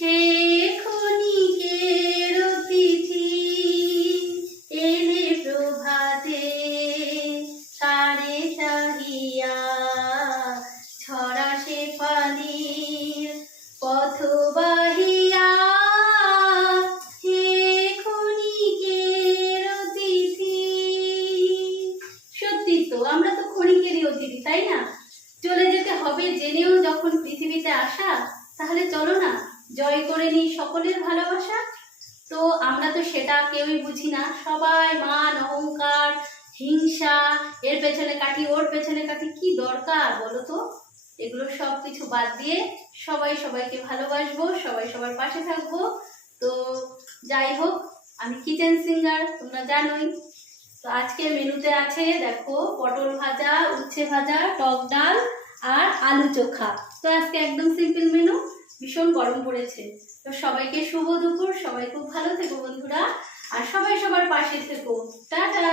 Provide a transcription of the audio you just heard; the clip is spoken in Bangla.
হে ক্ষণিকের অতিথি এলে প্রভাতে তারে চাহিয়া ছড়া সে পানির পথ বাহিয়া। হে ক্ষণিকের অতিথি। সত্যি তো, আমরা তো ক্ষণিকেরই অতিথি, তাই না? চলে যেতে হবে জেনেও যখন পৃথিবীতে আসা, তাহলে চলো না জয় করে নিই সকলের ভালোবাসা। তো আমরা তো সেটা কেউই বুঝি না, সবাই মান অহংকার হিংসা, এর পেছনে কাটি ওর পেছনে কাটি, কি দরকার বলো তো? এগুলো সব কিছু বাদ দিয়ে সবাই সবাইকে ভালোবাসবো, সবাই সবার পাশে থাকবো। তো যাই হোক, আমি কিচেন সিঙ্গার, তোমরা জানোই। তো আজকে মেনুতে আছে দেখো পটল ভাজা, উচ্ছে ভাজা, টক ডাল আর আলু চোখা। তো আজকে একদম সিম্পল মেনু, ভীষণ গরম পড়েছে। তো সবাইকে শুভ দুপুর, সবাই খুব ভালো থেকো বন্ধুরা, আর সবাই সবার পাশে থেকো। টাটা।